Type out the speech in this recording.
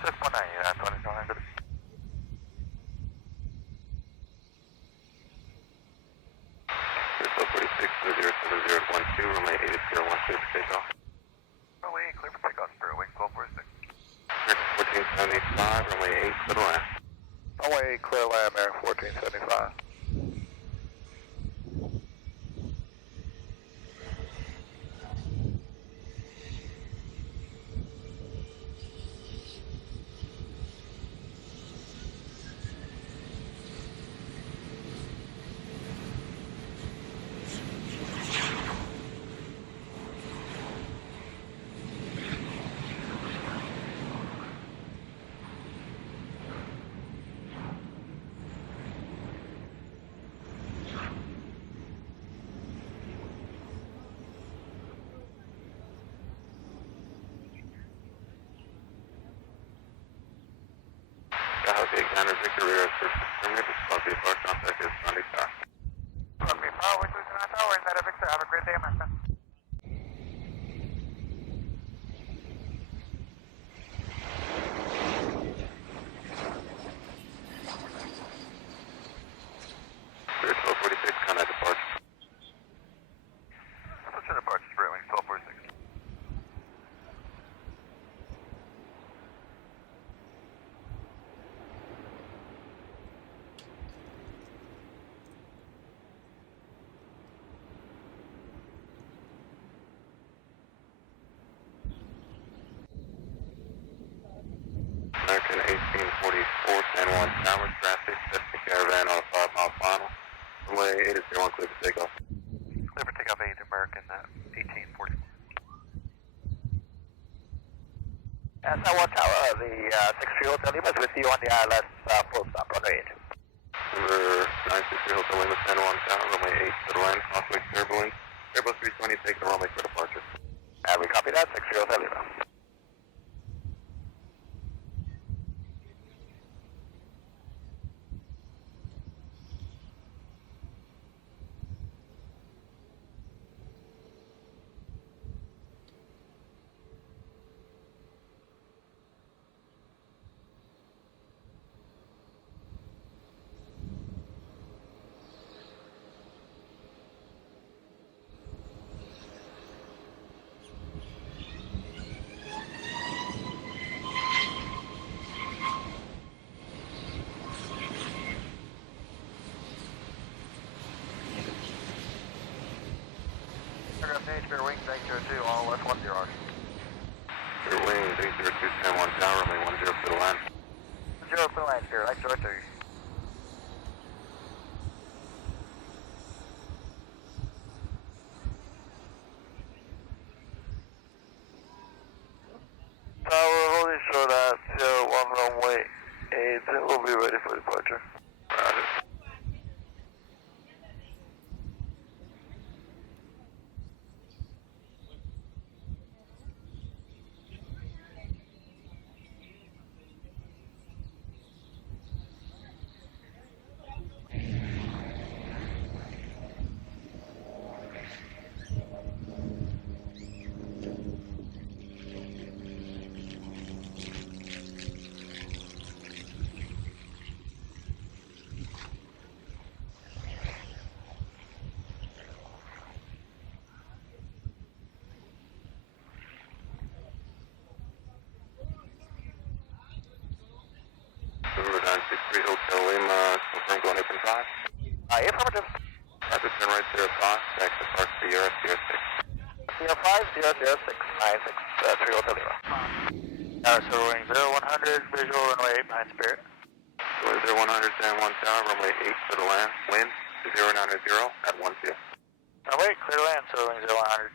2700. Crystal 46-070-12, runway 80-12, clear for takeoff. Runway 8, clear for takeoff, Spirit Wing 1246. 1475, runway 8, clear to land. Runway 8, clear land, American 1475. Canon Vexia HR G50, Copy, bar contact is 90 star. Copy, power, we're losing our tower inside of Vexia. Have a great day, my friend. Spirit 1246, Canon departure. What's your departure, Spirit Wing 1246? American 1844, San Juan Tower, traffic, Sept caravan on a 5-mile final. Runway 8-01, clear for takeoff. Clear for takeoff 8, American 1844. San Juan Tower, the 6-3 Hotel Lima is with you on the ILS full stop, runway 8. Number 963 Hotel Lima, San Juan Tower, runway 8, clear to land, crossway turbulence. Airbus 320, take the runway for departure. And we copy that, 6-3 Hotel Lima. Spirit Wing 802, all left 10. Spirit Wing 802, San Juan Tower, runway 10, clear to land. 0 clear land, Spirit, 802. Tower, holding short at 01 runway 8, we'll be ready for departure. Roger. Number 963 Hotel Lima, confirm going open 5. Affirmative. Roger, turn right 05, back to Park Sierra, Sierra 6. 05-006-963 Hotel Lima. So Wing 0100, visual runway 89 Spirit. Runway 0100, San Juan Tower, runway 8, clear to land. Wind 090 at 1 2. Runway clear to land, so Wing 0100.